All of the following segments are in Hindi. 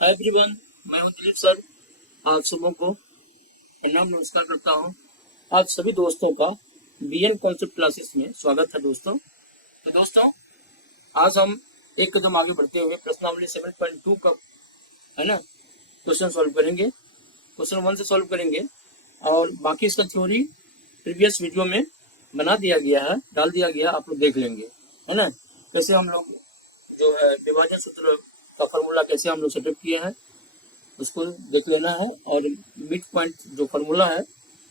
हाय एवरीवन, मैं हूं दिलीप सर। आप सबों को प्रणाम नमस्कार करता हूं। आप सभी दोस्तों का बीएन कॉन्सेप्ट क्लासेस में स्वागत है दोस्तों। तो दोस्तों, आज हम एक कदम आगे बढ़ते हुए प्रश्नावली 7.2 का है ना क्वेश्चन सॉल्व करेंगे। क्वेश्चन 1 से सॉल्व करेंगे और बाकी इसका थ्योरी प्रीवियस वीडियो में बना दिया गया है, डाल दिया गया, आप लोग देख लेंगे, है ना। कैसे हम लोग जो है विभाजन सूत्र का फॉर्मूला कैसे हम लोग सेटअप किए हैं उसको देख लेना है, और मिड पॉइंट जो फार्मूला है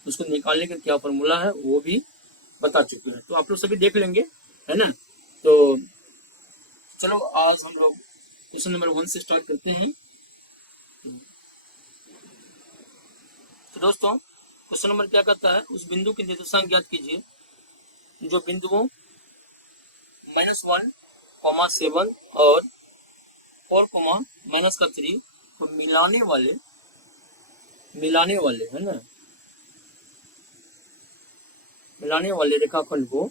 उसको निकालने का क्या फार्मूला है वो भी बता चुके हैं, तो आप लोग सभी देख लेंगे, है ना। तो चलो आज हम लोग क्वेश्चन नंबर 1 से स्टार्ट करते हैं। तो दोस्तों, क्वेश्चन नंबर क्या कहता है, उस बिंदु की निर्देशांक ज्ञात कीजिए जो बिंदुओं -1, 7 और 4, -3 को मिलाने वाले है ना, मिलाने वाले रेखाखंड को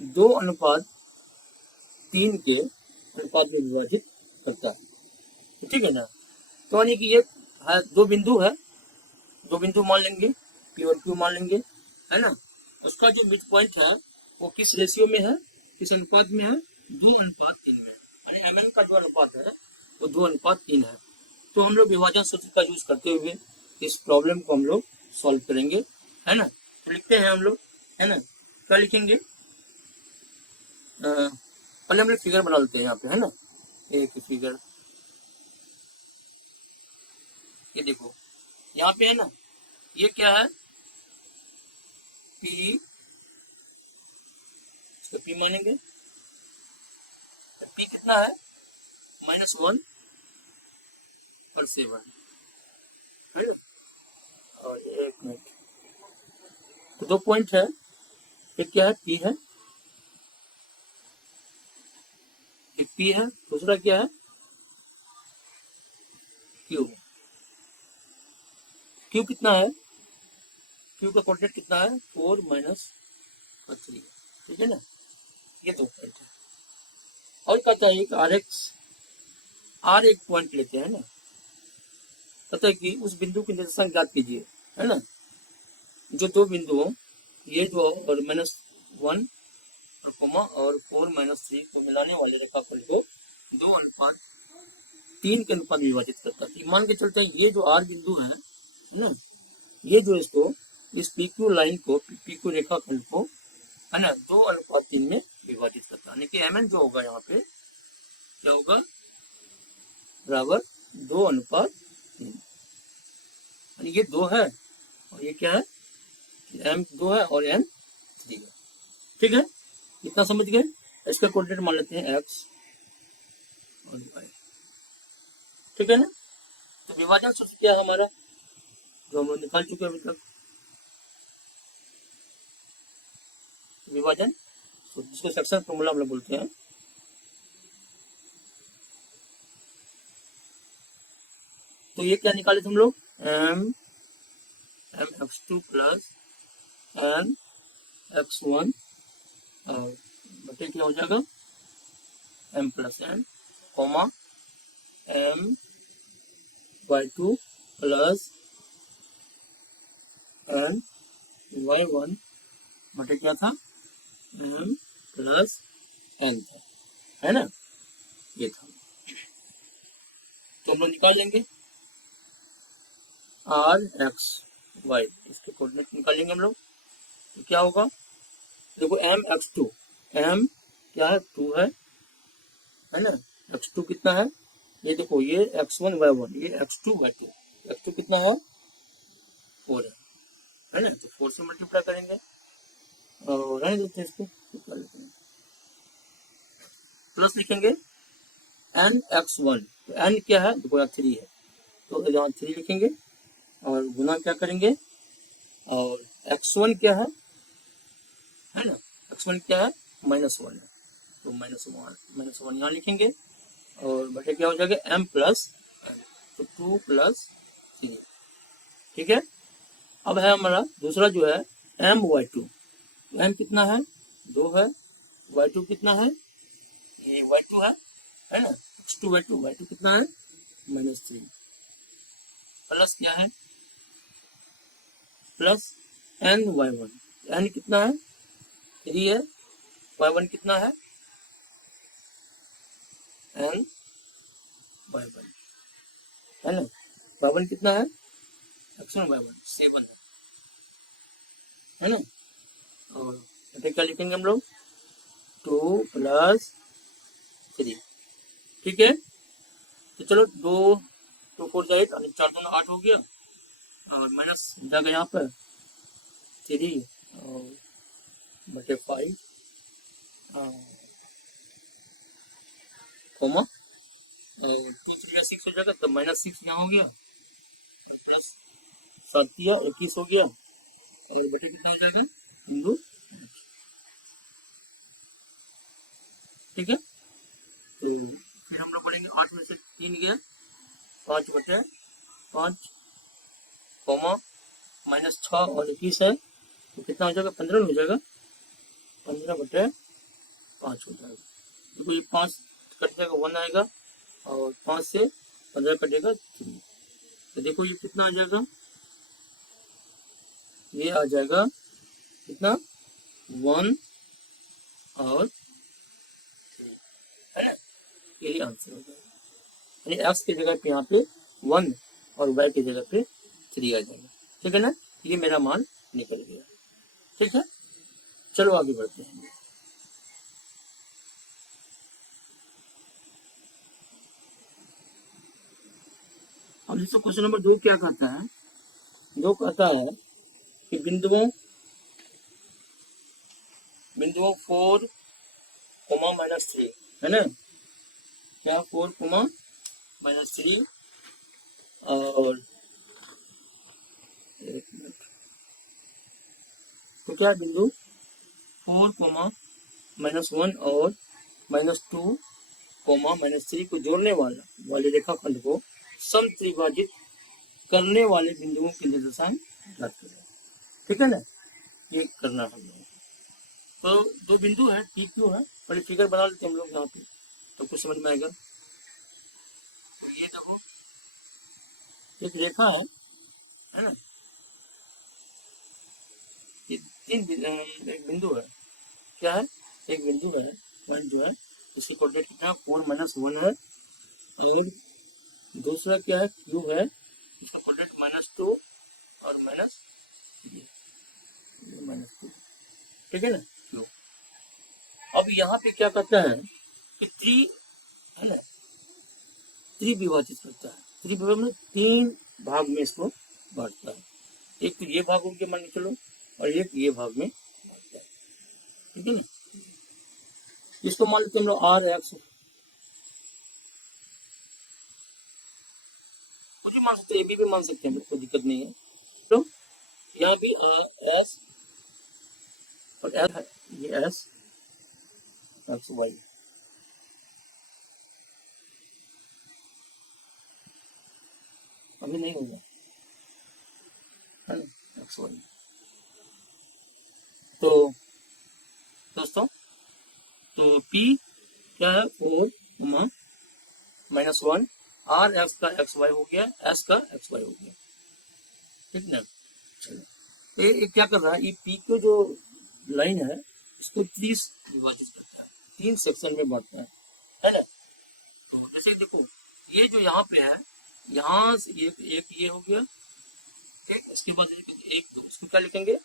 2:3 के अनुपात में विभाजित करता है। ठीक है ना। तो यानी कि ये है दो बिंदु मान लेंगे, पी और क्यू मान लेंगे, है ना। उसका जो मिड पॉइंट है वो किस रेशियो में है, किस अनुपात में है, 2:3 में। यानी एम एन का जो अनुपात है वो 2:3 है। तो हम लोग विभाजन सूत्र का यूज करते हुए इस प्रॉब्लम को हम लोग सॉल्व करेंगे, है ना। तो लिखते हैं हम लोग, है ना। क्या लिखेंगे, पहले हम लोग फिगर बना लेते हैं यहाँ पे, है ना। एक फिगर, ये देखो यहाँ पे है ना, ये क्या है, पी, इसको पी मानेंगे। पी कितना है, -1 और 7, है ना। और एक मिनट, तो 2 पॉइंट है, एक क्या है, पी है, एक पी है, दूसरा क्या है, क्यू। क्यू कितना है, क्यू का कोऑर्डिनेट कितना है, 4 - 3, ठीक है ना। ये 2 पॉइंट है। और कहता है एक आर एक पॉइंट लेते हैं ना, कहता है कि उस बिंदु की निर्देशांक ज्ञात कीजिए, है ना। जो दो बिंदुओं ये जो और -1 और 4 - 3 को मिलाने वाले रेखाखंड को 2:3 के अनुपात में विभाजित करता है। मान के चलते हैं ये जो आर बिंदु है ना, ये जो इसको इस पीक्यू लाइन को, पीक्यू रेखाखंड को, है ना, 2:3 में विभाजित करता है। यानी कि एम एन जो होगा यहाँ पे क्या होगा, बराबर 2:3। यानी ये 2 है और ये क्या है, एम 2 है और एम 3 है। ठीक है, इतना समझ गए। इसका कोऑर्डिनेट मान लेते हैं एक्स और वाई, ठीक है ना। तो विभाजन सूत्र क्या है हमारा, जो हम लोग निकाल चुके हैं अभी तक, विभाजन सूत्र जिसको सेक्शन फॉर्मूला हम लोग बोलते हैं। तो ये क्या निकाले थे हम लोग, M x2 plus N x1 और बटे क्या हो जाएगा, m plus N, comma m y2 plus N y1 बटे क्या था, m प्लस n था, है ना, ये था। तो हम लोग निकाल लेंगे आर एक्स वाई, इसके कोऑर्डिनेट निकालेंगे हम लोग। तो क्या होगा, देखो एम x2, एम क्या है, 2 है ना। x2 कितना है, ये देखो, ये x1 y1, ये x2 y2, x2 कितना है, 4 है ना। तो 4 से मल्टीप्लाई करेंगे और रहने देते हैं इसको, प्लस लिखेंगे एन x1, तो एन क्या है, देखो यहाँ 3 है, तो यहाँ 3 लिखेंगे और गुना क्या करेंगे, और x1 क्या है ना, x1 क्या है, -1 है, तो -1 यहाँ लिखेंगे और बटे क्या हो जाएगा, m प्लस n, तो 2 प्लस 3, ठीक है। अब है हमारा दूसरा जो है m y2, m कितना है, 2 है, y2 कितना है, ये y2 है ना, x2 y2 कितना है, -3, प्लस क्या है, plus N Y one. N कितना है, 3 है, वाई वन कितना है, एन वाई वन, है ना। वाई वन कितना है, एक्स वन वाई वन 7 है ना। और यहाँ पे क्या लिखेंगे हम लोग, 2 + 3, ठीक है। तो चलो 2 2 4 8 और 4 2 8 हो गया, और माइनस जाएगा यहाँ पर 3 और बटे 5 कोमा, और 2 3 6 हो जाएगा, तो -6 यहाँ हो गया, और प्लस 7 21 हो गया, और बटे कितना हो जाएगा, बिंदु, ठीक है। तो फिर हम लोग पढ़ेंगे 8 में से 3 गया, 5 बटे 5 कोमा -6 और 21 है, तो कितना हो जाएगा, 15 हो जाएगा, 15 बटे 5 हो जाएगा। देखो ये 5 कट जाएगा, 1 आएगा, और 5 से 15 कटेगा 3, तो देखो ये कितना आ जाएगा, ये आ जाएगा कितना, 1 और 3, है ना। यही आंसर हो जाएगा, यानी एक्स की जगह पे यहाँ पे 1 और वाई की जगह पे 3 आ जाएगा, ठीक है ना। ये मेरा मान निकल गया, ठीक है। चलो आगे बढ़ते हैं। अब जैसे क्वेश्चन नंबर 2 क्या कहता है, 2 कहता है कि बिंदुओं 4, -3, है ना, क्या 4, -3, और एक मिनट, तो क्या बिंदु 4, -1 और -2, -3 को जोड़ने वाले रेखाखंड को समत्रिभाजित करने वाले बिंदुओं की निर्देशांक ज्ञात करें, ठीक है ना। ये करना है हम लोग। तो 2 बिंदु है, पी क्यू है, और फिगर बना लेते हैं हम लोग यहाँ पे, तो कुछ समझ में आएगा। तो ये देखो एक रेखा है ना, ये 3 एक बिंदु है, क्या है, एक बिंदु है, पॉइंट जो है, इसकी कोऑर्डिनेट कितना 4 - 1 है, और दूसरा क्या है, क्यू है, इसका कोऑर्डिनेट -2 और -2, ठीक है ना, क्यू। अब यहाँ पे क्या करता है कि है ना, विभाजित करता है, विभाजन में 3 भाग में इसको बांटता है, एक तो ये भाग हो गया मान के चलो, और एक ये भाग में बांटता है, ठीक है ना। इसको मान लेते हम लोग आर एक्स, कुछ भी मान सकते हैं, भी मान सकते हैं, कोई दिक्कत नहीं है। तो यहाँ भी एस और एस है, ये एस एक्स वाई, अभी नहीं होगा, है ना, एक्स वाई। तो दोस्तों, तो P क्या है, 4, -1, R एक्स का एक्स वाई हो गया, S का एक्स वाई हो गया, ठीक ना। चलो ये क्या कर रहा है, ये P को जो लाइन है इसको 30 विभाजित करता है, 3 सेक्शन में बांटता है ना। तो जैसे देखो ये जो यहाँ पे है, यहाँ से एक ये हो गया, ठीक, इसके बाद 1 2, इसको क्या लिखेंगे,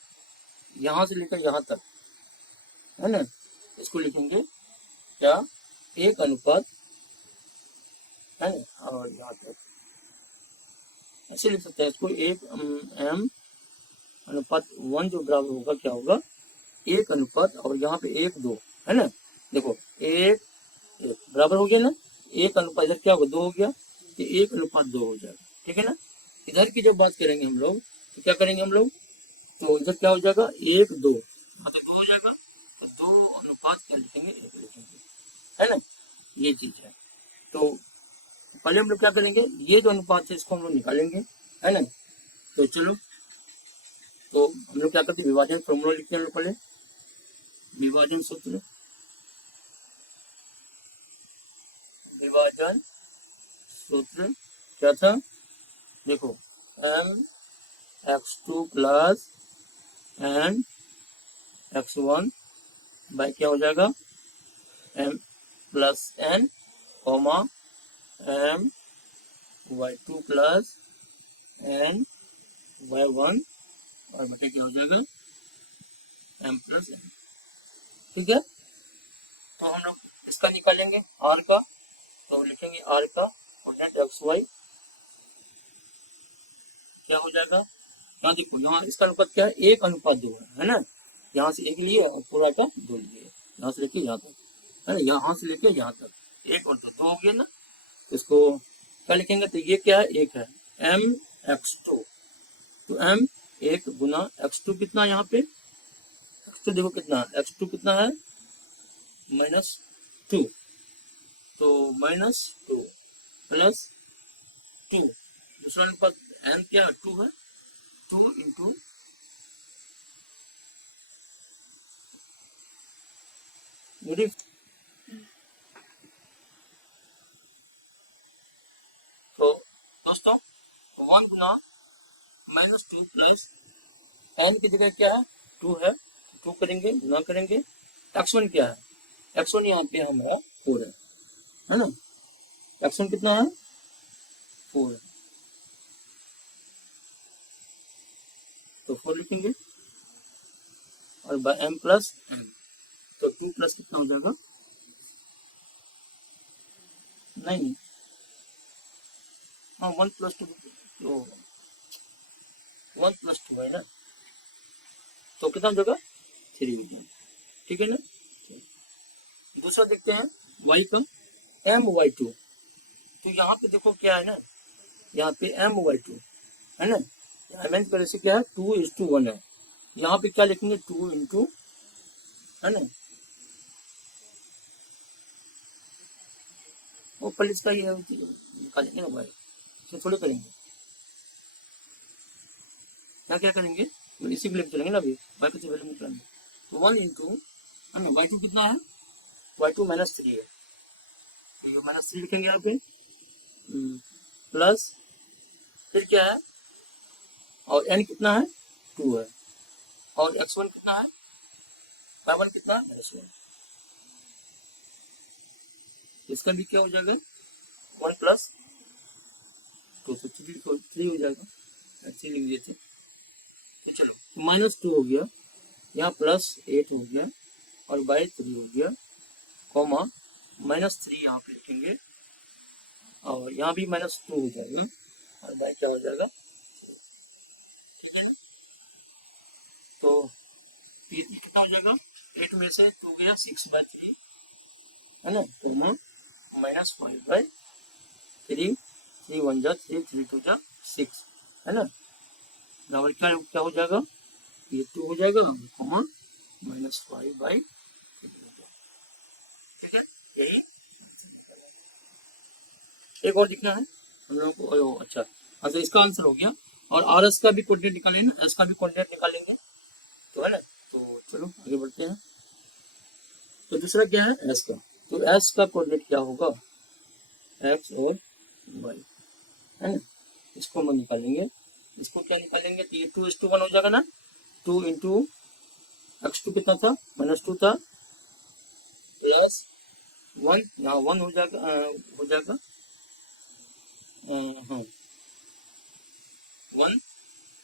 यहाँ से लेकर यहाँ तक, है ना, इसको लिखेंगे क्या, 1 अनुपात, है ना, और यहाँ तक ऐसे लिख सकते हैं इसको, 1 m अनुपात 1 जो बराबर होगा, क्या होगा, 1 अनुपात, और यहाँ पे 1 2, है ना। देखो 1 1 बराबर हो गया ना, 1 अनुपात, इधर क्या होगा, 2 हो गया, तो 1 अनुपात 2 हो जाएगा, ठीक है ना। इधर की जब बात करेंगे हम लोग, तो क्या करेंगे हम लोग, तो इधर क्या हो जाएगा, 1 2, मतलब 2 हो जाएगा, तो 2 अनुपात क्या लिखेंगे, 1 लिखेंगे, है ना, ये चीज है। तो पहले हम लोग क्या करेंगे, ये जो अनुपात है इसको हम लोग निकालेंगे, है ना। तो चलो, तो हम लोग क्या करते हैं, विभाजन फॉर्मूला लिखते हैं हम लोग पहले, विभाजन सूत्र, विभाजन सूत्र क्या था, देखो M X two plus N X one by क्या हो जाएगा M plus N comma M Y two plus N Y one और बटे क्या हो जाएगा एम प्लस एन। ठीक है, तो हम लोग इसका निकालेंगे आर का, तो हम लिखेंगे आर का कोऑर्डिनेट एक्स वाई क्या हो जाएगा। यहाँ देखो, यहाँ इसका अनुपात क्या है, 1:2 है ना। यहाँ से 1 लिए और पूरा का 2 लिए, यहाँ से लेके यहाँ तक है ना, यहाँ से लेके यहाँ तक 1 और 2 2 हो गया ना। इसको क्या लिखेंगे, तो ये क्या है, 1 है एम एक्स टू, तो एम 1 गुना एक्स टू कितना, यहाँ पे एक्स टू देखो कितना, एक्स टू कितना है -2, तो -2 प्लस 2, दूसरा अनुपात एन क्या 2 है, 2 इंटू तो दोस्तों 1 गुना -2 प्लस एन की जगह क्या है 2 है, 2 करेंगे गुना करेंगे, x1 क्या है, x1 यहाँ पे हमारा 4 है ना, x1 कितना है 4 है, तो 4 लिखेंगे और बाय m प्लस n, तो 2 प्लस कितना हो जाएगा, नहीं हाँ 1 प्लस 2, तो 1 प्लस 2 है ना, तो कितना हो जाएगा 3 हो जाएगा। ठीक है ना, दूसरा देखते हैं y का एम वाई टू, तो यहाँ पे देखो क्या है ना, यहाँ पे एम वाई टू है ना, एम का रेशियो क्या है 2:1 है, यहाँ पे क्या लिखेंगे 2 इंटू है ना, वो पहले इसका ही निकालेंगे ना वाई, इसमें थोड़े करेंगे, क्या करेंगे, इसी को लेकर चलेंगे ना अभी, वाई की वैल्यू निकालेंगे, तो 1 इंटू है ना वाई टू कितना है, वाई टू -3 है, तो ये -3 लिखेंगे यहाँ पे प्लस फिर क्या है, और n कितना है 2 है, और x1 कितना है, y1 कितना है -1, इसका भी क्या हो जाएगा 1 प्लस 2, तो 3 हो जाएगा, 3 लिख दिए थे, तो चलो -2 हो गया, यहाँ +8 हो गया और बाई 3 हो गया, कॉमा -3 यहाँ पे लिखेंगे और यहाँ भी -2 हो जाएगा और बाई क्या हो जाएगा, तो ये कितना हो जाएगा, 8 में से 2 गया 6/3 है ना, कॉमा -5/3, 3 1 जा 3 3 2 जा 6 है ना, बराबर क्या हो जाएगा, ये 2 हो जाएगा कॉमा -5/3 हो जाएगा। ठीक है, यही एक और दिखना है हम लोगों को, अच्छा इसका आंसर हो गया, और आर एस का भी कोऑर्डिनेट निकालेंगे ना, एस का भी कोऑर्डिनेट निकालेंगे, तो है ना, तो चलो आगे बढ़ते हैं। तो दूसरा क्या है एस का, तो एस का कोऑर्डिनेट क्या होगा, एक्स और वाई है ना, इसको हम निकालेंगे, इसको क्या निकालेंगे, तो ये 2:1 हो जाएगा ना, 2 इंटू एक्स टू कितना था -2 था प्लस 1, यहाँ 1 हो जाएगा हाँ 1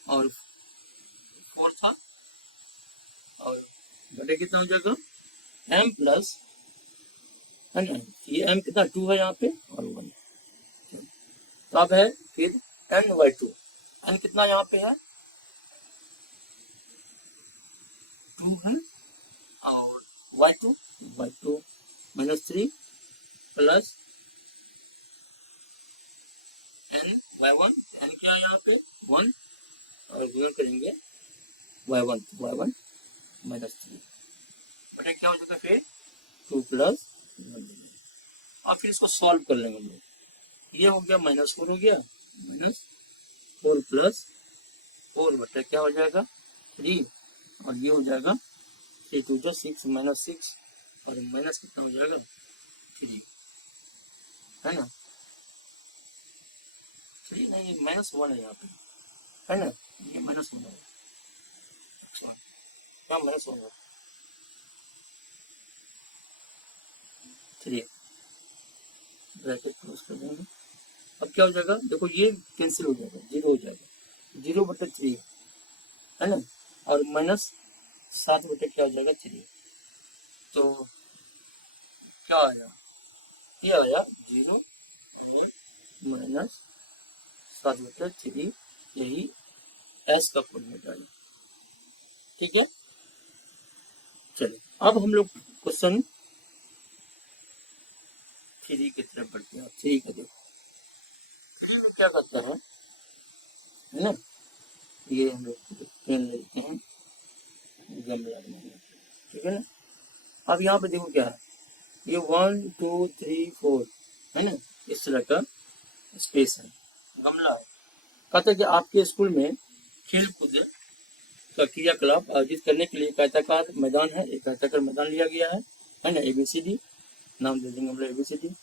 और 4 था, और बटे कितना हो जाएगा m प्लस है ना, ये m कितना 2 है यहाँ पे और 1, तो अब है फिर n बाई 2, n कितना यहाँ पे है 2 है, और y2 -3 plus n y1, n क्या है यहाँ पे 1 और गुणा करेंगे y1 -3 बटे क्या हो जाएगा फिर 2 प्लस 1, और फिर इसको सॉल्व कर लेंगे हम लोग, ये हो गया -4 हो गया, -4 प्लस 4 बटे क्या हो जाएगा 3, और ये हो जाएगा 3 2 जो 6 -6 और माइनस कितना हो जाएगा 3 है ना, 3 नहीं -1 है यहाँ पे, है ना, ये माइनस हो जाएगा, अच्छा क्या माइनस होगा 3, ब्रैकेट क्लोज कर देंगे। अब क्या हो जाएगा, देखो ये कैंसिल हो जाएगा, 0 हो जाएगा, 0/3 है ना, और माइनस 7 क्या हो जाएगा 3, तो क्या आया, ये आया 0/7/3, यही एस का फॉर्मेट आया। ठीक है, चलिए अब हम लोग क्वेश्चन 3 की तरफ बढ़ते हैं। 3 का देखो, 3 में क्या करता है ना, ये हम लोग पेन लेते हैं, गमला बनाना, ठीक है ना। अब यहाँ पे देखो क्या है, ये 1 2 3 4 है ना, इस तरह का स्पेस है, गमला है। कहता है कि आपके स्कूल में खेल कूद का क्रियाकलाप आयोजित करने के लिए एक आयताकार मैदान है, एक आयताकार मैदान लिया गया है ना, ABCD नाम दे देंगे हम लोग, ABCD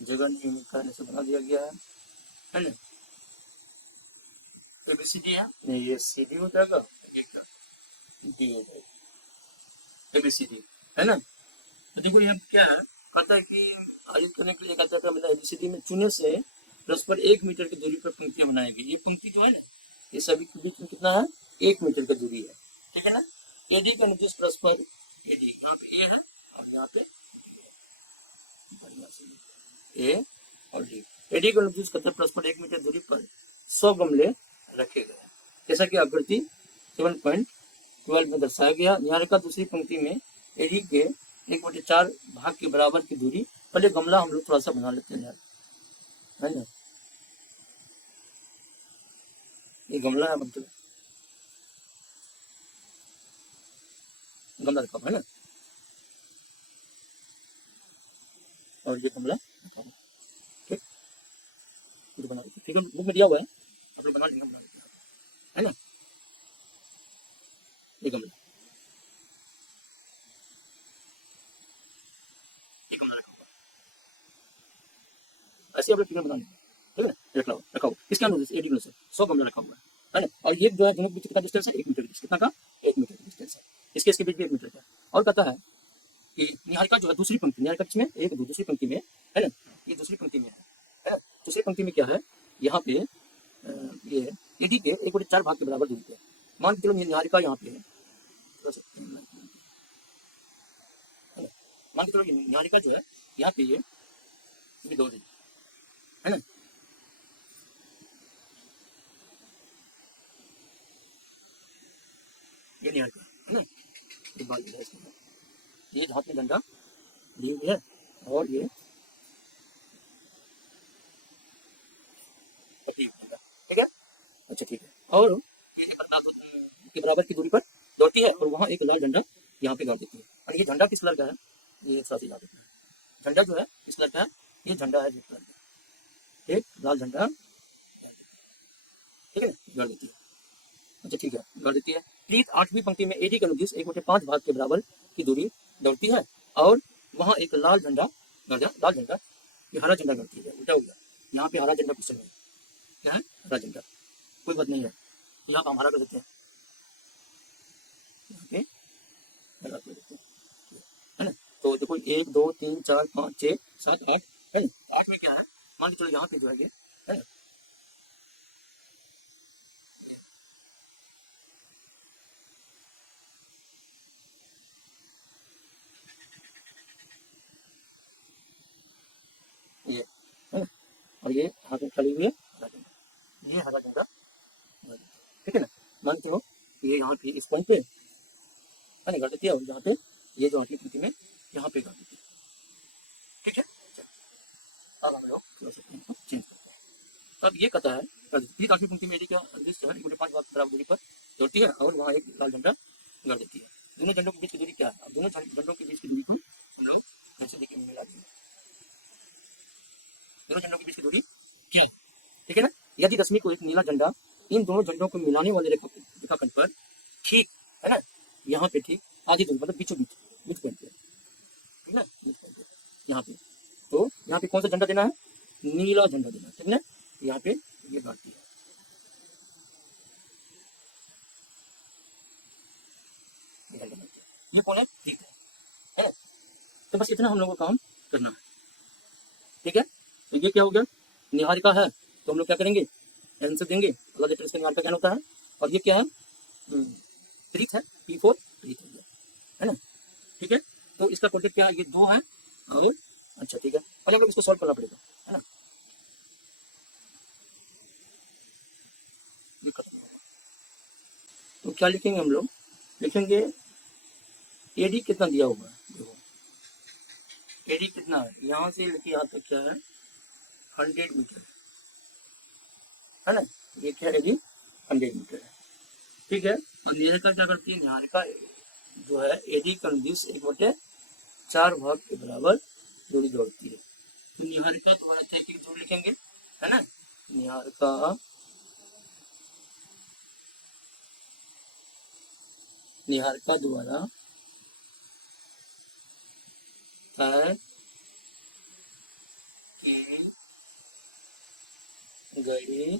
जगह नियमित कारण से बना दिया गया है ना, ABCD है, ये CD हो जाएगा, D हो जाएगा, ABCD है ना। तो देखो यहाँ क्या है, कहता है कि आयोजित करने के लिए कहता था मतलब ABCD में चुने से परस्पर 1 मीटर की दूरी पर पंक्तियां बनाई गई। ये पंक्ति जो है ना, ये सभी के बीच में कितना है, 1 मीटर की दूरी है, ठीक है ना। AD का निर्देश परस्पर AD, यहाँ पे A है और यहाँ पे बढ़िया से A और D, AD का निर्देश कहता है परस्पर 1 मीटर दूरी पर 100 गमले रखे गए, जैसा कि आकृति 7.12 में दर्शाया गया। निहारिका दूसरी पंक्ति में AD के 1/4 भाग के बराबर की दूरी, पहले गमला हम लोग थोड़ा सा बना लेते हैं यार, है ना, ये गमला है, मतलब गमला रखा हुआ है ना, और ये गमला रखा हुआ, ठीक, ये बना लेते, ठीक है, बुक में दिया हुआ है, आप लोग बना लेंगे, बना लेते हैं, है ना, ये गमला, ये गमला रखा हुआ, ऐसे आप लोग फिगर बना लेंगे, ठीक है ना, रखा हुआ इसके अंदर 80 से 100 गमला रखा हुआ है ना, और ये जो है दोनों के बीच कितना डिस्टेंस है, 1 मीटर, कितना का 1 मीटर डिस्टेंस है, इसके बीच में 1 मीटर का। और कहता है कि निहारिका जो है दूसरी पंक्ति, निहारिका किसमें, एक दूसरी पंक्ति में है ना, ये दूसरी पंक्ति में है ना, दूसरी पंक्ति में क्या है, यहाँ पे ये AD के 1/4 भाग के बराबर दूरी पे, मान के चलो निहारिका यहाँ पे है, मान के चलो निहारिका जो है यहाँ पे ये 2 है ना, ये निहारिका है ना, ये बाल है इसमें, ये हाथ में डंडा ली हुई है, और ये ठीक है, अच्छा ठीक है, और ये 50 के बराबर की दूरी पर दौड़ती है, और वहाँ एक लाल झंडा यहाँ पे गाड़ देती है, और ये झंडा किस कलर का है, ये एक साथ ही गाड़ देती है, झंडा जो है किस कलर का है, ये झंडा है रेड कलर का, एक लाल झंडा, ठीक है, गाड़ देती है, अच्छा ठीक है, गाड़ देती है। प्रीत 8वीं पंक्ति में AD का अनुदिश 1/5 भाग के बराबर की दूरी दौड़ती है, और वहाँ एक लाल झंडा, लाल झंडा, ये हरा झंडा गाड़ती है, उल्टा हो गया, यहाँ पे हरा झंडा क्वेश्चन है, क्या है, हरा झंडा, कोई बात नहीं है, यहाँ पर हम हरा कर देते हैं, यहाँ पे हरा कर देते हैं, है ना। तो देखो 1 2 3 4 5 6 7 8 है ना, 8 में क्या है, मान के चलो यहाँ पे जो है ये है ना, ये है ना, और ये हाथ में खड़ी हुई है हरा झंडा, ये हरा झंडा, ठीक है ना। मान के चलो ये यहाँ पे इस पॉइंट पे है ना गाड़ देती है, और यहाँ पे ये जो आठवीं पंक्ति में यहाँ पे गाड़ देती है, ठीक है। अब हम लोग थोड़ा सा चेंज करते हैं, अब ये कहता है प्रीत 8वीं पंक्ति में AD का अनुदिश जो है 1/5 भाग बराबर दूरी पर दौड़ती है, और वहाँ एक लाल झंडा गाड़ देती है। दोनों झंडों के बीच की दूरी क्या है, अब दोनों झंडों के बीच की दूरी को हम लोग ऐसे देखिए मिला देंगे, दोनों झंडों के बीच की दूरी क्या है, ठीक है ना। यदि रश्मि को एक नीला झंडा इन दोनों झंडों को मिलाने वाले रेखाखंड पर ठीक है ना, यहाँ पे ठीक आधी दूरी, मतलब बीचों बीच, बीच पॉइंट पे, ठीक है, बीच पॉइंट पे यहाँ पे, तो यहाँ पे कौन सा झंडा देना है, नीला झंडा देना है, ठीक है ना, यहाँ पे ये गाड़ती है, ये कौन है? प्रीत है। तो बस इतना हम लोगों को काम करना है, ठीक है। तो ये क्या हो गया? निहारिका है, तो हम लोग क्या करेंगे? एन से देंगे, अगला लेटर इसका निहारिका क्या होता है। और ये क्या है? प्रीत है, पी फोर प्रीत हो गया, है ना, ठीक है। तो इसका प्रोडक्ट क्या है? ये 2 है और अच्छा ठीक है, और हम लोग इसको सॉल्व करना पड़ेगा, है ना। तो क्या लिखेंगे हम लोग? लिखेंगे एडी कितना दिया हुआ है, देखो एडी कितना है, यहाँ से लेके यहाँ तक क्या है? 100 मीटर, है ना। ये क्या है? एडी 100 मीटर है, ठीक है। और निहारिका क्या करती है? निहारिका जो है एडी का 1/4 भाग के बराबर दूरी दौड़ती है। तो निहारिका दोबारा क्या की दूरी लिखेंगे, है ना। निहारिका द्वारा तय की गई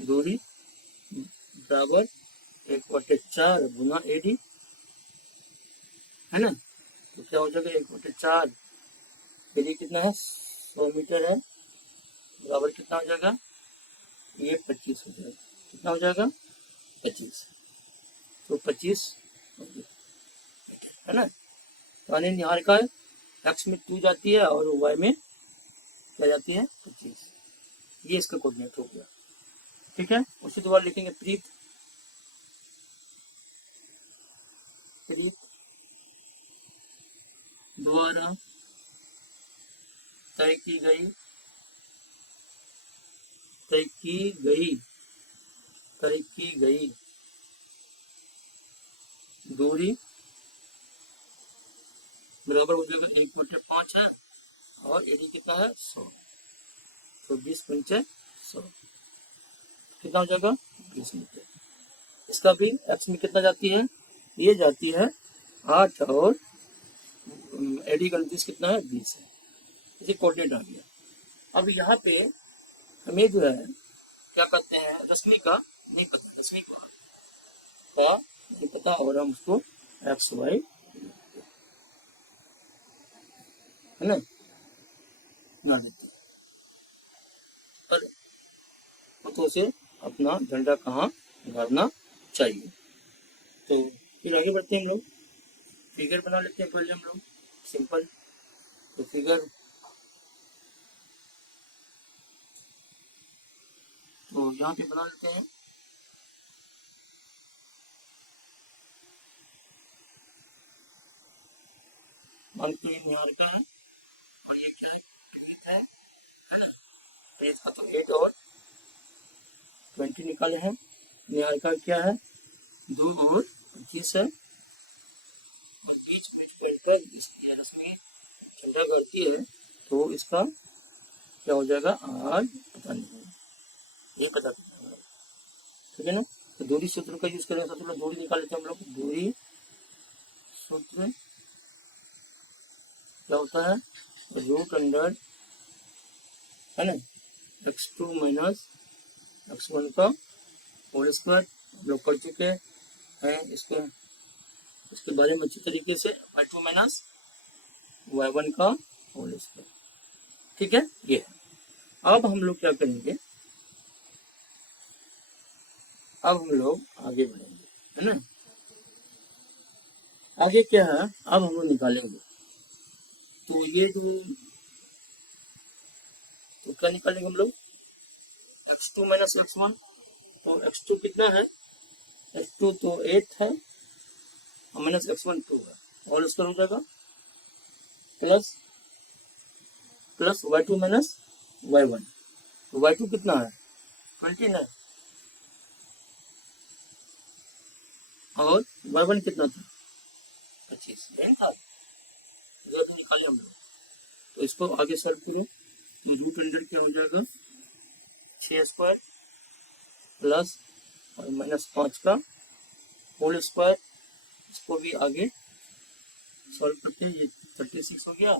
दूरी बराबर 1/4 गुना एडी, है ना। तो क्या हो जाएगा? 1/4 एडी कितना है? 100 मीटर है, बराबर कितना हो जाएगा? ये 25 हो जाएगा। कितना हो जाएगा? 25। तो 25 हो गया, है ना। तो निहारिका एक्स में 2 जाती है और वाई में क्या जाती है? 25। ये इसका कोऑर्डिनेट हो गया, ठीक है। उसी दोबारा लिखेंगे प्रीत द्वारा तय की गई दूरी बराबर हो जाएगा 1/5 है, और एडी कितना है? 100। तो 20 पंचे 100 कितना हो जाएगा? 20 मीटर। इसका भी एक्स में कितना जाती है? ये जाती है 8 और एडी का 20 कितना है? 20 है। इसे कोऑर्डिनेट आ गया। अब यहाँ पे हमें जो है क्या कहते हैं? रश्मि का नहीं पता, रश्मि का नहीं पता, और हम उसको एक्स वाई, है ना, बना देते हैं। हाथों से अपना झंडा कहाँ गाड़ना चाहिए। तो फिर आगे बढ़ते हैं हम लोग, फिगर बना लेते हैं पहले हम लोग, सिंपल। तो फिगर तो यहाँ पे बना लेते हैं। मान तो ये निहारिका है और ये क्या है? प्रीत है ना। प्रीत का तो 8 और 20 निकाले हैं। निहारिका क्या है? 2 और 25 है, और बीच में इसकी रश्मि झंडा गाड़ती है, तो इसका क्या हो जाएगा? आज पता नहीं, ये पता करना है, ठीक है ना। तो दूरी सूत्र का यूज करेंगे। सबसे पहले दूरी निकाल लेते हैं हम लोग। दूरी सूत्र क्या होता है? रूट अंडर, है ना, x2 माइनस x1 का होल स्क्वायर। हम लोग पढ़ चुके हैं इसके बारे में अच्छी तरीके से। y2 माइनस y1 का होल स्क्वायर, ठीक है। ये है। अब हम लोग क्या करेंगे? अब हम लोग आगे बढ़ेंगे, है ना। आगे क्या है? अब हम लोग निकालेंगे। तो ये जो तो क्या निकालेंगे हम लोग? x2 minus x1। तो x2 कितना है? x2 तो 8 है, और माइनस x1 2 है, और स्क्वायर हो जाएगा प्लस y2 माइनस y1। तो y2 कितना है? 20 है, और y1 कितना था? 25 था। जो अभी निकाले हम लोग, तो इसको आगे सॉल्व करो। तो रूट अंडर क्या हो जाएगा? 6 स्क्वायर प्लस और माइनस 5 का होल स्क्वायर। इसको भी आगे सॉल्व करते हैं। ये 36 हो गया,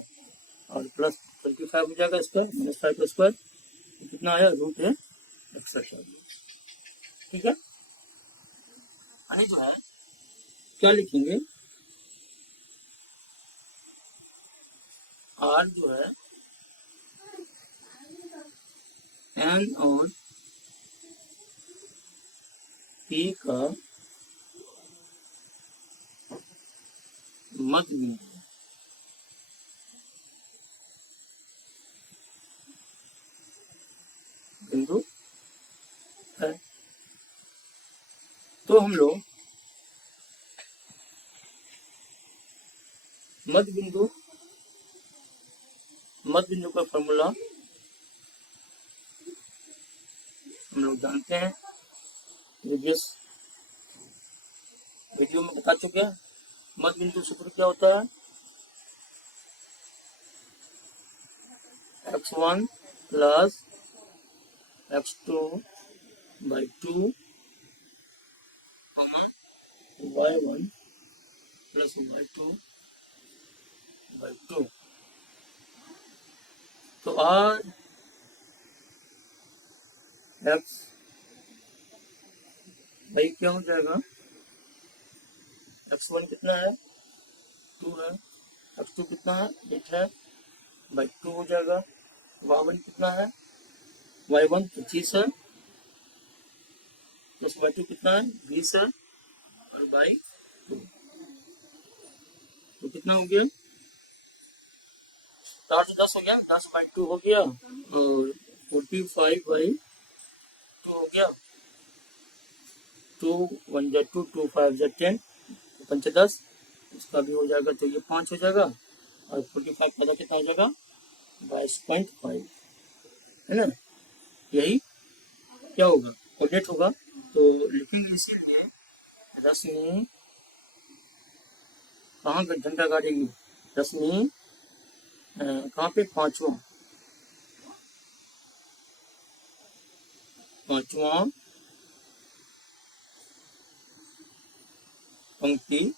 और प्लस 25 हो जाएगा स्क्वायर, माइनस 5 का स्क्वायर कितना आया? रूट है 61, ठीक है। यानी जो है क्या लिखेंगे, आर जो है एन और पी का मध्य बिंदु है। तो हम लोग मध्य बिंदु का फॉर्मूला हम लोग जानते हैं, प्रीवियस वीडियो में बता चुके हैं। मध्य बिंदु सूत्र क्या होता है, x1 plus x2 by 2 y1 plus y2 by 2। तो आर एक्स भाई क्या हो जाएगा, x1 कितना है 2 है, x2 कितना है 8 है, बाई 2 हो जाएगा। y1 कितना है, y1 25 है, प्लस y2 कितना है 20 है, और बाई 2 तो कितना हो गया, 4 से 10 हो गया, 10 बाई 2 हो गया, और 45 बाई 2 हो गया। 2 1 जा 2 2 5 जा 10, 5 10, इसका भी हो जाएगा तो ये 5 हो जाएगा, और 45 का कितना हो जाएगा 22.5, है ना। यही क्या होगा, कोऑर्डिनेट होगा। तो लिखेंगे इसीलिए रश्मि कहाँ झंडा गाड़ेगी, रश्मि कहाँ पे, पांचवा पंक्ति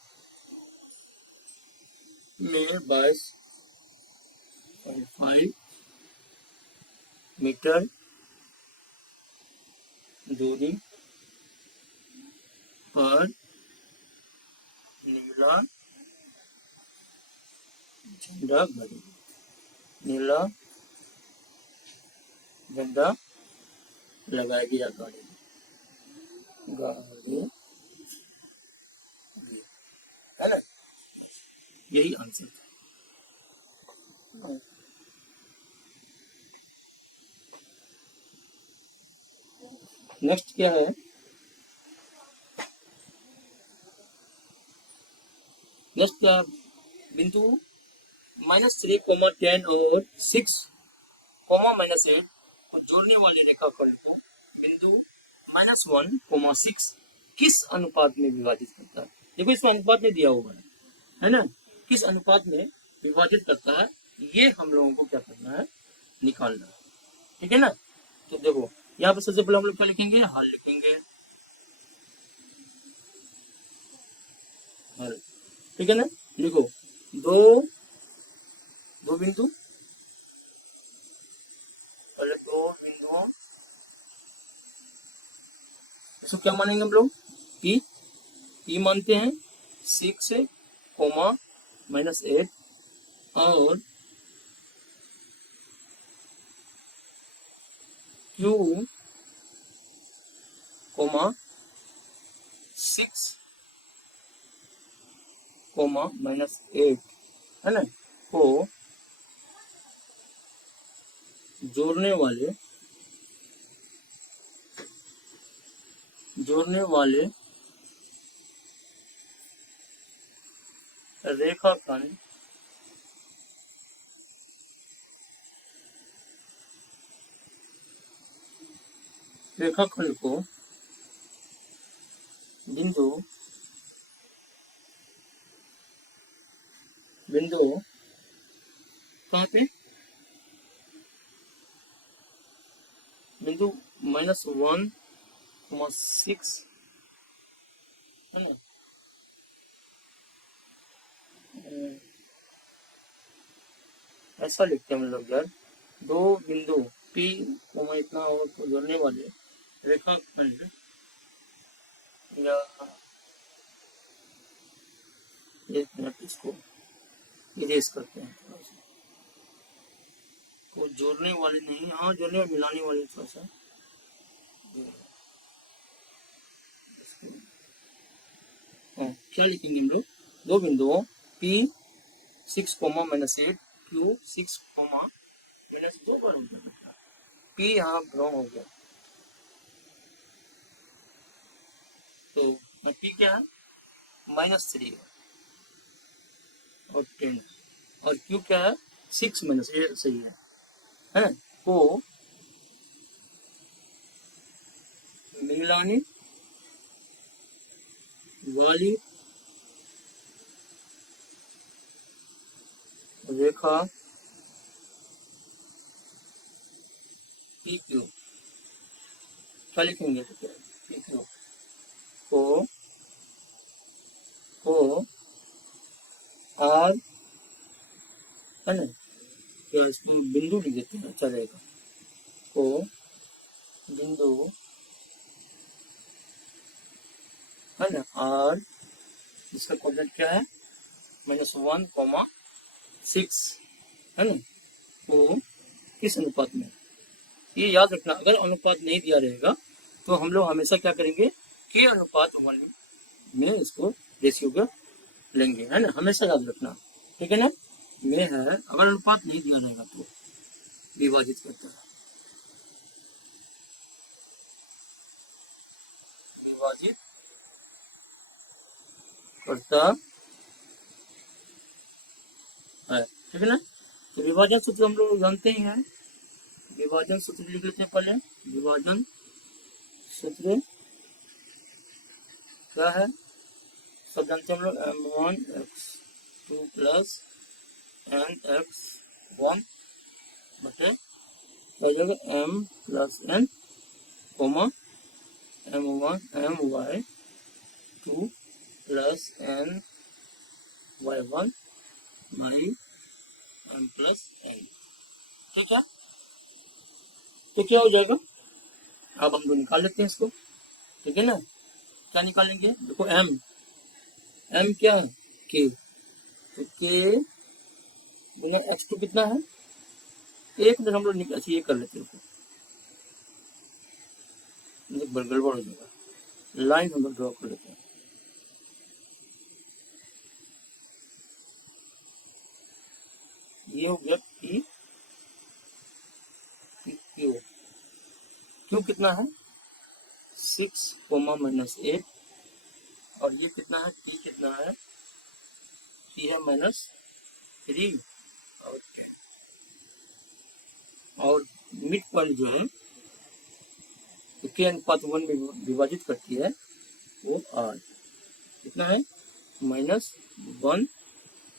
में 22.5 मीटर दूरी पर नीला झंडा गाड़ी, नीला झंडा लगाएगी या गाड़ी है ना, यही आंसर था। नेक्स्ट क्या है, नेक्स्ट बिंदु -3, 10 और 6, -8 को जोड़ने वाली रेखाखंड को बिंदु -1, 6 किस अनुपात में विभाजित करता है। देखो इसमें अनुपात में दिया हुआ है ना, किस अनुपात में विभाजित करता है, ये हम लोगों को क्या करना है, निकालना है, ठीक है ना। तो देखो यहाँ पर सबसे पहले हम लोग क्या लिखेंगे, हल लिखेंगे, हल, ठीक है ना। लिखो दो बिंदु, पहले 2 बिंदुओं, इसको क्या मानेंगे हम लोग, पी मानते हैं, 6 -8 और Q, 6, -8 है ना, को जोड़ने वाले रेखाखंड को बिंदु कहाँ पे, बिंदु -1, 6 है ना, ऐसा लिखते हैं हम लोग यार, 2 बिंदु P, इतना और को जोड़ने वाले रेखाखंड या इसको इरेज करते हैं थोड़ा सा, को जोड़ने वाले नहीं, हाँ जोड़ने और मिलाने वाले थोड़ा सा क्या लिखेंगे हम लोग, दो बिंदुओं P 6 कोमा -8 Q 6 कोमा -2 पर हो गया, P यहाँ रॉन्ग हो गया, तो P क्या है -3 है और 10 और Q क्या है 6 -8 सही है को मिलाने वाली रेखा PQ, क्या लिखेंगे PQ को R है ना, तो इसको बिंदु लिख देते हैं, अच्छा रहेगा, को बिंदु है ना R, इसका कोऑर्डिनेट क्या है -1,6 है ना, तो किस अनुपात में, ये याद रखना, अगर अनुपात नहीं दिया रहेगा तो हम लोग हमेशा क्या करेंगे के अनुपात 1 में इसको रेशियो का लेंगे, है ना, हमेशा याद रखना, ठीक है ना, में है, अगर अनुपात नहीं दिया रहेगा तो विभाजित करता है, विभाजित करता है, ठीक है ना, तो विभाजन सूत्र हम लोग जानते ही हैं, विभाजन सूत्र लिख लेते हैं पहले, विभाजन सूत्र क्या है, सब जानते हैं हम लोग, m1x2 प्लस nx1 बटे हो जाएगा m plus n comma my2 plus ny1 by m plus n, ठीक है, तो क्या हो जाएगा, अब हम लोग निकाल लेते हैं इसको, ठीक है ना, क्या निकालेंगे, देखो m क्या है k, तो k गुना x2 कितना है, एक मिनट हम लोग अच्छा ये कर लेते हैं, गड़बड़ हो जाएगा, लाइन हम लोग ड्रॉ कर लेते हैं, ये हो गया P क्यू कितना है 6 कोमा -8 और ये कितना है T कितना है, T है -3 और 10 और मिड पॉइंट जो है तो के अनुपात 1 में विभाजित करती है वो R कितना है -1,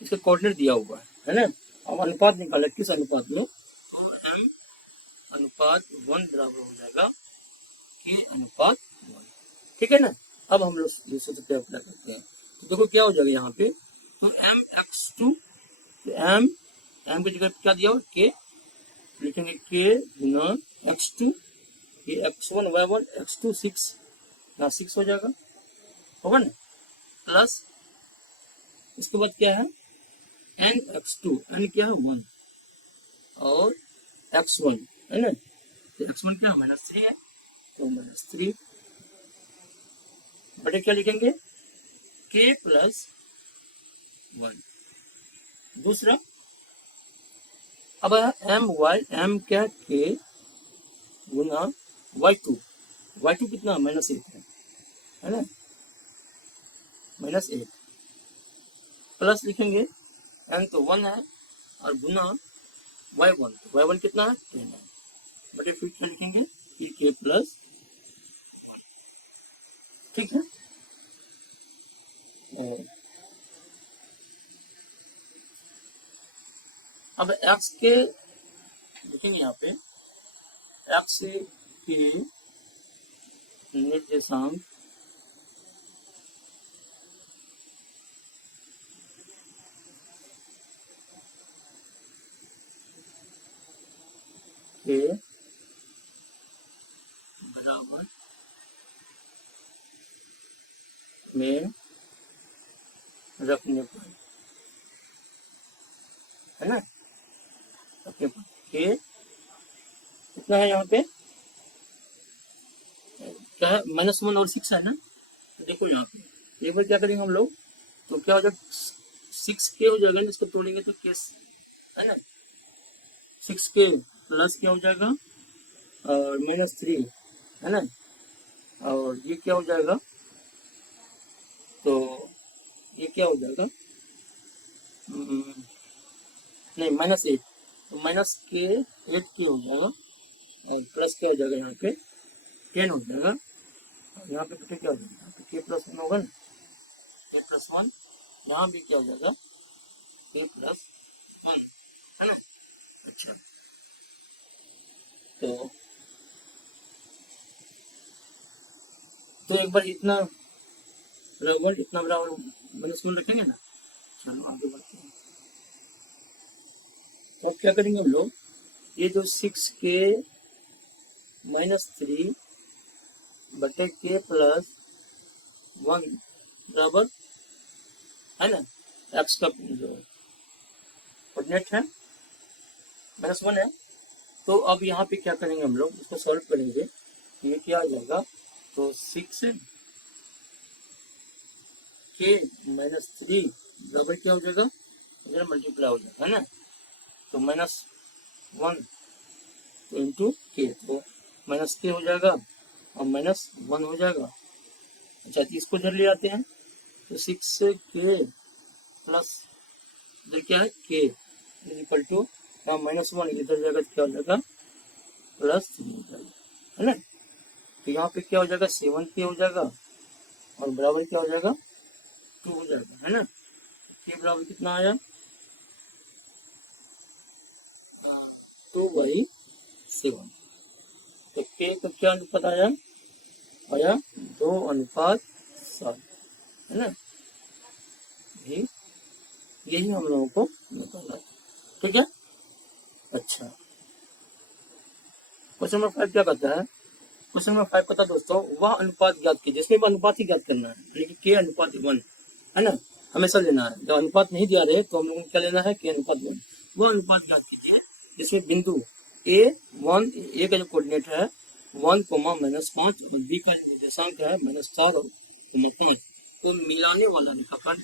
इसका कोऑर्डिनेट दिया हुआ है ना, अब अनुपात निकाले किस अनुपात में, तो m अनुपात 1 बराबर हो जाएगा के अनुपात 1, ठीक है ना, अब हम लोग ये सूत्र अप्लाई करते हैं, तो देखो क्या हो जाएगा यहाँ पे, तो mx2, तो m की जगह क्या दिया हुआ के, लिखेंगे के गुना x2, ये x1 y1 x2 6, यहाँ 6 हो जाएगा, होगा ना, प्लस इसके बाद क्या है nx2, n क्या है 1 और x1 है ना, तो x1 क्या है -3 है, तो -3 बटे क्या लिखेंगे k प्लस 1, दूसरा अब m क्या k गुना y2 कितना -8 है ना, -8 प्लस लिखेंगे n तो 1 है और गुना y1 कितना है 10 है, बटे फिर क्या लिखेंगे k प्लस, ठीक है, अब x के लिखेंगे यहाँ पे x के निर्देशांक के बराबर में रखने पर है ना। अपने के कितना है यहाँ पे, क्या है, -1 और 6 है ना। तो देखो यहाँ पे एक बार क्या करेंगे हम लोग, तो क्या हो जाएगा, 6k हो जाएगा ना, इसको तोड़ेंगे तो केस, है ना, 6k प्लस क्या हो जाएगा, और -3, है ना, और ये क्या हो जाएगा, तो ये क्या हो जाएगा, नहीं -8, तो -8k हो जाएगा, और प्लस क्या हो जाएगा यहाँ पे 10 हो जाएगा, और यहाँ पे बेटे क्या हो जाएगा, तो k+1 होगा ना, k+1, यहाँ भी क्या हो जाएगा, k+1, है ना। अच्छा, तो एक बार इतना बराबर, इतना बराबर -1 रखेंगे ना। चलो आगे बढ़ते हैं। तो अब क्या करेंगे हम लोग, ये जो 6k -3 बटे k+1 बराबर, है ना, एक्स का जो कोऑर्डिनेट है -1 है। तो अब यहाँ पे क्या करेंगे हम लोग, इसको सॉल्व करेंगे, ये क्या आ जाएगा, तो 6k -3 बराबर क्या हो जाएगा, इधर मल्टीप्लाई हो जाएगा, है ना, तो -1 तो इंटू के, तो -k हो जाएगा और -1 हो जाएगा। अच्छा, तो इसको इधर ले आते हैं, तो 6k प्लस इधर क्या है k इक्वल टू -1 इधर जाएगा तो क्या हो जाएगा, +3 हो जाएगा, है ना। तो यहाँ पे क्या हो जाएगा, 7k हो जाएगा, और बराबर क्या हो जाएगा, 2 हो जाएगा, है ना। k बराबर कितना आया, 2/7। तो k का क्या अनुपात आया, 2:7, है ना। यही हम लोगों को निकालना है, ठीक है। अच्छा, क्वेश्चन नंबर 5 क्या कहता है, क्वेश्चन नंबर 5 कहता है दोस्तों, वह अनुपात ज्ञात कीजिए, जिसमें अनुपात ही ज्ञात करना है, यानी कि k/1, है ना, हमेशा लेना है। जब अनुपात नहीं दिया रहे तो हम लोगों को क्या लेना है, k/1। वह अनुपात ज्ञात कीजिए जिसमें बिंदु a का जो कोऑर्डिनेट है 1, -5 और b का निर्देशांक है -4 और 5 को मिलाने वाला रेखाखंड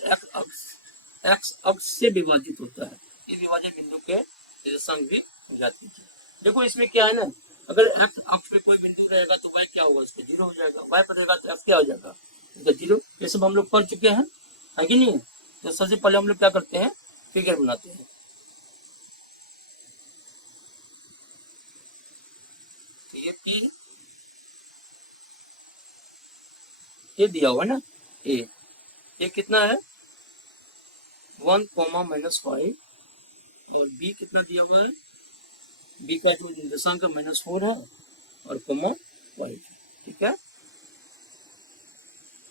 एक्स अक्ष से विभाजित होता है। इस विभाजन बिंदु के निर्देशांक भी ज्ञात कीजिए। देखो इसमें क्या है ना, अगर एक्स अक्ष पे कोई बिंदु रहेगा तो y क्या होगा, उसके 0 हो जाएगा, y पर रहेगा तो f क्या हो जाएगा, इसका 0। ये सब हम लोग पढ़ चुके हैं, है कि नहीं। तो सबसे पहले हम लोग क्या करते हैं, फिगर बनाते हैं। तो ये दिया हुआ है ना, ये कितना है 1, -5, और b कितना दिया हुआ है, b का जो निर्देशांक है -4 है, और कोमा 5, ठीक है।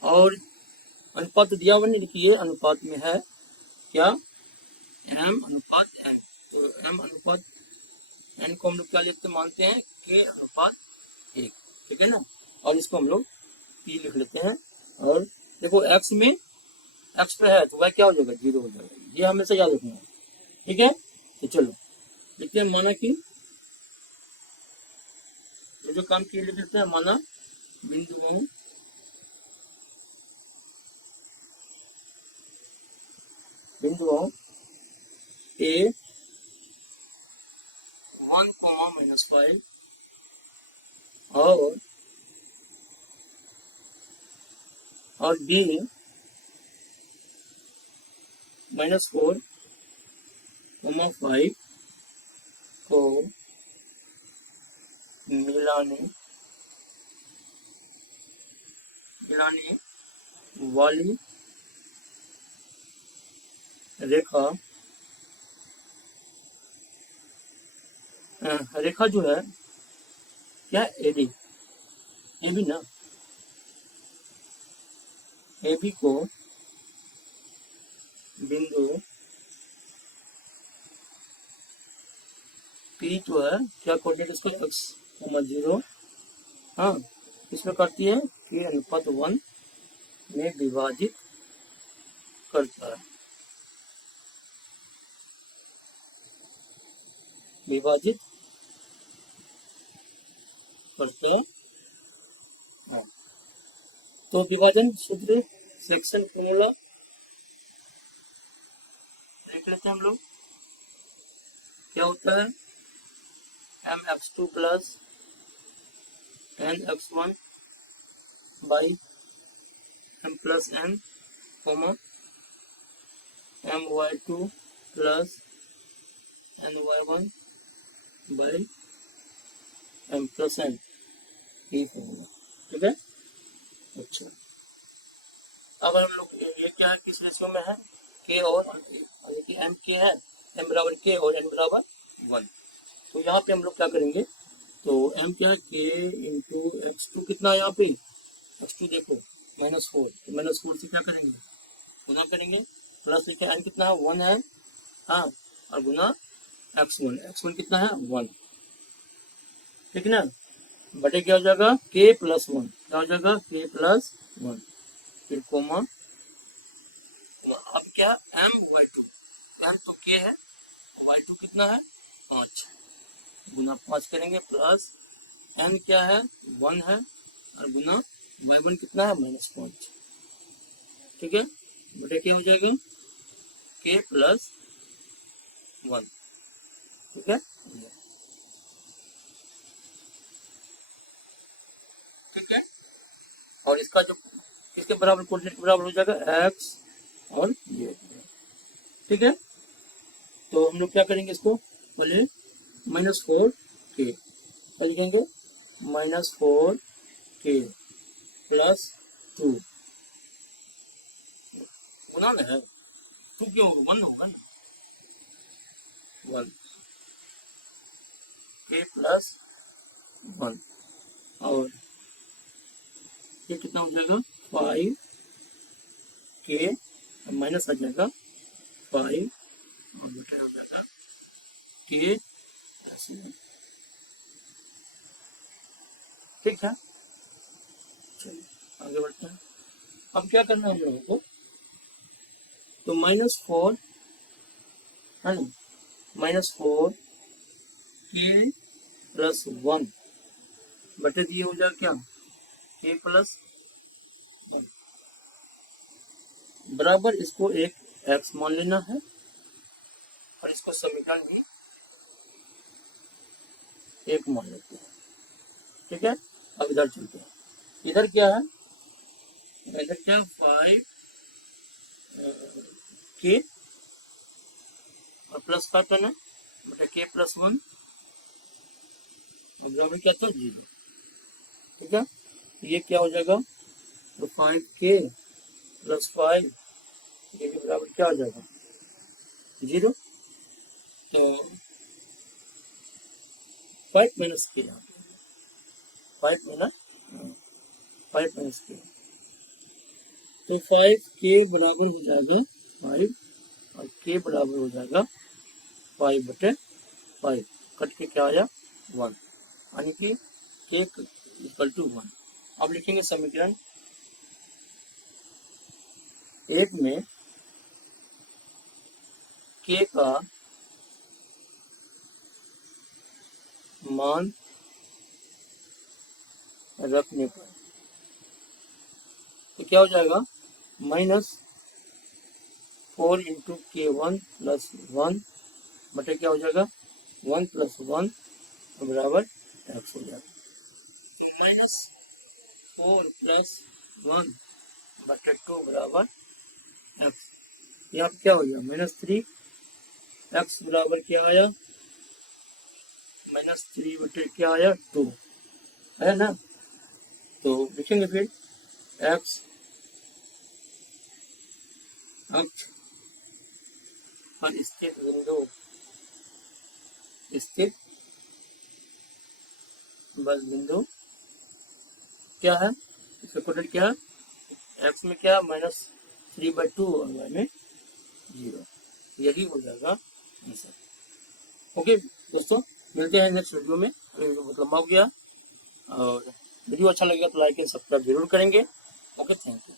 और अनुपात दिया हुआ नहीं, देखिए अनुपात में है क्या, m/n। तो m/n को हम लोग क्या लिखते मानते हैं, k/1, ठीक है ना। और इसको हम लोग p लिख लेते हैं। और देखो x पे है तो वह क्या हो जाएगा, 0 हो जाएगा, ये हमेशा याद रखना है, ठीक है। तो चलो लिखते हैं, माना कि जो काम किए लिख लेते हैं, माना बिंदुओं a 1, -5 और b -4, 5 को मिलाने वाली रेखा जो है क्या, एडी ना, AB को बिंदु P जो है क्या कोऑर्डिनेट इसको x, 0, हाँ, इसमें करती है k/1 में विभाजित करता है। विभाजित करता है। तो विभाजन सूत्र सेक्शन फॉर्मूला देख लेते हैं हम लोग। क्या होता है, mx2 plus nx1 by m plus n comma my2 plus ny1 by m plus n, ये फॉर्मूला। ठीक है। अच्छा, अब हम लोग ये क्या है, किस रेशियो में है, k और देखिए m k है, m बराबर k और n बराबर 1। तो यहाँ पे हम लोग क्या करेंगे, तो m क्या है, k इंटू x2 कितना है यहाँ पे, x2 देखो -4, तो -4 से क्या करेंगे, गुना करेंगे, प्लस देखिए n कितना है 1 है, हाँ, और गुना x1 कितना है 1, ठीक है ना, बटे क्या हो जाएगा k प्लस 1, क्या हो जाएगा k प्लस 1, फिर कोमा, अब क्या my2, m तो k है, y2 कितना है 5, गुना 5 करेंगे, प्लस n क्या है 1 है, और गुना y1 कितना है -5, ठीक है, बटे क्या हो जाएगा k प्लस 1, ठीक है, ठीक है। और इसका जो किसके बराबर, कोऑर्डिनेट के बराबर हो जाएगा x और ये, ठीक है। तो हम लोग क्या करेंगे, इसको पहले -4 k, क्या लिखेंगे, -4 k प्लस 2, गुना ना है, 2 क्यों होगा, 1 होगा ना, 1 k प्लस 1, और ये कितना हो जाएगा 5 k, माइनस आ जाएगा 5 और बटे हो जाएगा k प्लस 1, ठीक है। चलिए आगे बढ़ते हैं। अब क्या करना है हम लोगों को, तो -4 है ना, -4 k प्लस 1 बटे दिए हो जाएगा क्या k प्लस 1, बराबर इसको एक x मान लेना है, और इसको समीकरण भी एक मान लेते हैं, ठीक है। अब इधर चलते हैं, इधर क्या है, इधर क्या 5 k और प्लस 5 है ना, बटा k प्लस 1 बराबर क्या था 0, ठीक है। ये क्या हो जाएगा, तो 5k प्लस 5 ये के बराबर क्या हो जाएगा 0, तो 5 माइनस k, यहाँ पे 5 माइनस k, तो 5k बराबर हो जाएगा 5 और k बराबर हो जाएगा 5 बटे 5, कट के क्या आया 1, यानी कि k इक्वल टू 1। अब लिखेंगे समीकरण 1 में k का मान रखने पर, तो क्या हो जाएगा -4 इंटू k1 प्लस 1 बटे क्या हो जाएगा 1 प्लस 1 बराबर x हो जाएगा, तो -4 प्लस 1 बटे 2 बराबर x, यहाँ पे क्या हो गया -3, x बराबर क्या आया -3 बटे क्या आया 2, है ना। तो लिखेंगे फिर x अक्ष पर स्थित बस बिंदु क्या है, इसका कोऑर्डिनेट क्या है, x में क्या -3/2 और y में 0, यही हो जाएगा आंसर। ओके दोस्तों, मिलते हैं नेक्स्ट वीडियो में। वीडियो बहुत लंबा हो गया, और वीडियो अच्छा लगेगा तो लाइक एंड सब्सक्राइब जरूर करेंगे। Okay, thank you.